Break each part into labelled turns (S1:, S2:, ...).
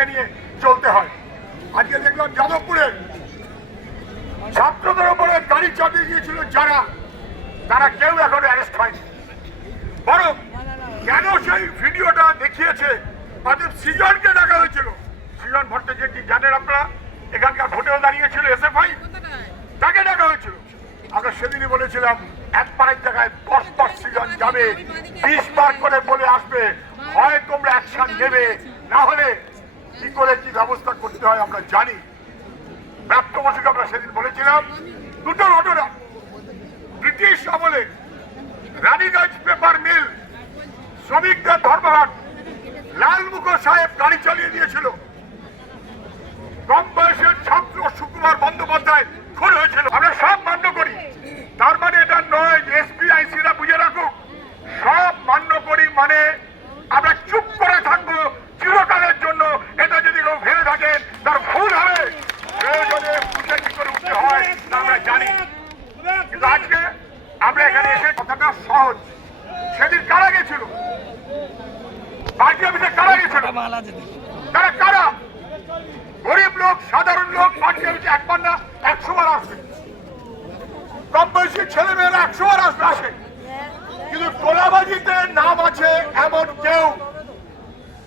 S1: সঙ্গে নিয়ে চলতে হয়। আজকে দেখলাম যাদবপুরে ছাত্রদের ওপরে গাড়ি চাপিয়ে দিয়েছিল যারা, তারা কেউ এখনও অ্যারেস্ট হয়নি। বরং কেন সেই ভিডিওটা দেখিয়েছে অর্থাৎ সৃজনকে ডাকা হয়েছিল। সৃজন ভট্টাচার্য জানেন আপনারা, এখানকার ভোটেও দাঁড়িয়েছিল এসএফআই, তাকে ডাকা হয়েছিল। আমরা সেদিনই বলেছিলাম, এক পাড়ের জায়গায় দশ দশ সিজন যাবে, বিশ বার করে বলে আসবে, হয় তোমরা অ্যাকশন নেবে, না হলে কি করে কি ব্যবস্থা করতে হয় আমরা জানি। প্রাপ্ত বসুকে আমরা সেদিন বলেছিলাম, দুটো ঘটনা ব্রিটিশ আমলে রানীগঞ্জ পেপার মিল, শ্রমিকদের ধর্মঘট লালমুখ সাহেব গাড়ি চালিয়ে দিয়েছিল। কম বয়সের ছাত্র সুকুমার বন্দ্যোপাধ্যায় খুন হয়েছিল আমরা সব মান্য করি তার মানে এটা নয় যে এসপি আইসিরা বুঝে রাখুক সব মান্য করি মানে আমরা চুপ করে থাকব চিরকালের জন্য এটা যদি কেউ ভেবে থাকেন তার ভুল হবে প্রয়োজনে বুঝে কি করে উঠতে হয় তা আমরা জানি কিন্তু আজকে আমরা এখানে এসে কথাটা সহজ। সেদিন কারা গেছিল? পার্টি অফিসে কারা গেছিল? তারা কারা? গরিব লোক সাধারণ লোক পার্টি অফিসে একবার না একশো বার আসবে। কম বয়সী ছেলে মেয়েরা একশো বার আসবে আসে। কিন্তু তোলাবাজিতে নাম আছে এমন কেউ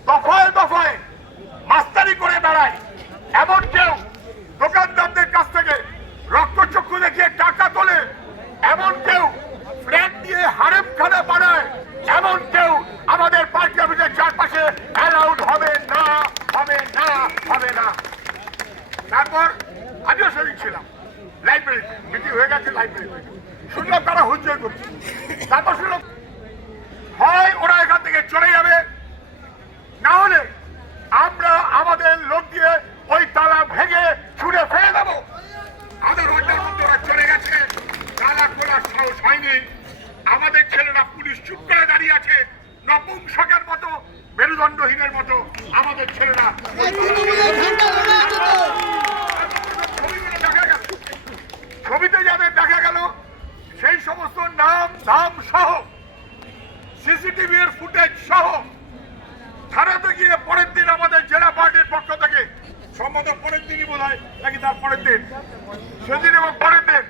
S1: দফায় দফায় মাস্তারি করে বেড়ায় এমন কেউ দোকানদারদের কাছ থেকে রক্তচক্ষু দেখিয়ে টাকা তোলে এমন কেউ ফ্ল্যাট দিয়ে হারেম খানা বানায়। এমন কেউ আমাদের পার্টি অফিসের চারপাশে অ্যালাউড হবে না হবে না হবে না। তারপর আমিও সেদিন ছিলাম। লাইব্রেরিতে মিটিং হয়ে গেছে লাইব্রেরিতে শুনলাম তারা হুজ্জয় করছে। তারপর শুনলাম, হয় ওরা এখান থেকে চলে যাবে, না হলে আছে। নপুংসকের মতো, মেরুদণ্ডহীনের মতো আমাদের ছেলেরা। ছবিতে যাদের দেখা গেল, সেই সমস্ত নাম নাম সহ সিসিটিভি এর ফুটেজ সহ, থানাতে গিয়ে পরের দিন আমাদের জেলা পার্টির পক্ষ থেকে, সম্ভবত পরের দিনই বোধ হয় নাকি তার পরের দিন, সেদিন এবং পরের দিন,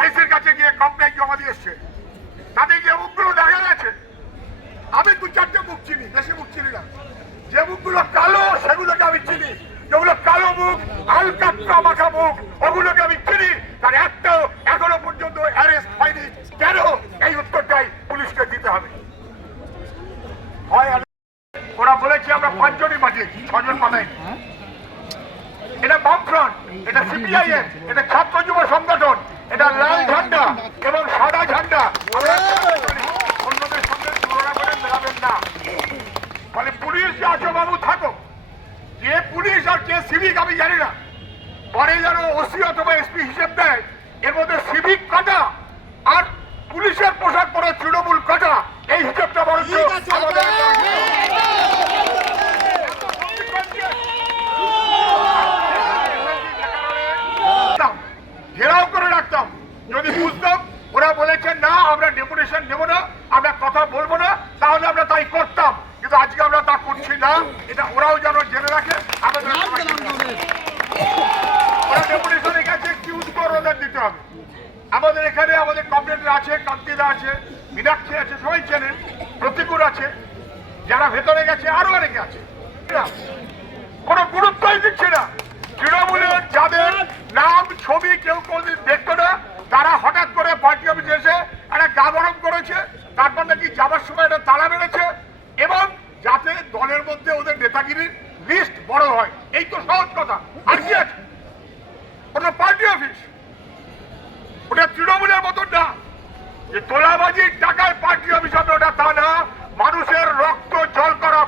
S1: আইসির কাছে গিয়ে কমপ্লেন জমা দিয়ে এসছে। তাদের যে মুখগুলো দেখা গেছে আমি দু চারটে মুখ চিনি বেশি মুখ চিনি না। যে মুখগুলো কালো, সেগুলোকে আমি চিনি। যেগুলো কালো মুখ আলকাত্রা মাখা মুখ, ওগুলোকে আমি চিনি। তার একটাও এখনও পর্যন্ত অ্যারেস্ট হয়নি। কেন? এই উত্তরটাই পুলিশকে দিতে হবে। ওরা বলেছে আমরা পাঁচজনই পাঠিয়েছি ছজন পাঠাইনি এটা বামফ্রন্ট, এটা সিপিআইএম, এটা ছাত্র যুব সংগঠন, এটা লাল ঝান্ডা এবং সাদা ঝান্ডা অন্যদের সঙ্গে তুলনা করে মেলাবেন না ফলে পুলিশ যে আছো বাবু থাকো যে পুলিশ আর কে সিভিক আমি জানি না পরে ওসি অথবা এসপি হিসেব দেয়। এর মধ্যে সিভিক কাটা আর পুলিশের পোশাক পরে তৃণমূল কাটা। এই হিসেবটা বরঞ্চ আমাদের ঘেরাও করে রাখতাম। যদি বুঝতাম ওরা বলেছে না আমরা ডেপুটেশন নেব না আমরা কথা বলব না তাহলে আমরা তাই করতাম। কিন্তু আজকে আমরা তা করছি না। এটা ওরাও যেন জেনে রাখে আমাদের ওরা ডেপুটেশনে গেছে কি উত্তর ওদের দিতে হবে আমাদের এখানে আমাদের কমপ্লেন্টার আছে কান্তিদা আছে, মীনাক্ষী আছে, সবাই চেনেন প্রতিকূল আছে, যারা ভেতরে গেছে আরও অনেকে আছে। কোনো গুরুত্বই দিচ্ছে না। তৃণমূলের যাদের নাম, ছবি কেউ কোনদিন দেখতো না, তারা হঠাৎ করে পার্টি অফিসে এসে একটা গা করেছে, তারপর নাকি যাবার সময় একটা তালা মেরেছে, এবং যাতে দলের মধ্যে ওদের নেতাগিরির লিস্ট বড় হয়। এই তো সহজ কথা। ওটা তৃণমূলের মতন না। যে তোলাবাজির টাকায় পার্টি অফিস ওটা তা না। মানুষের রক্ত জল করা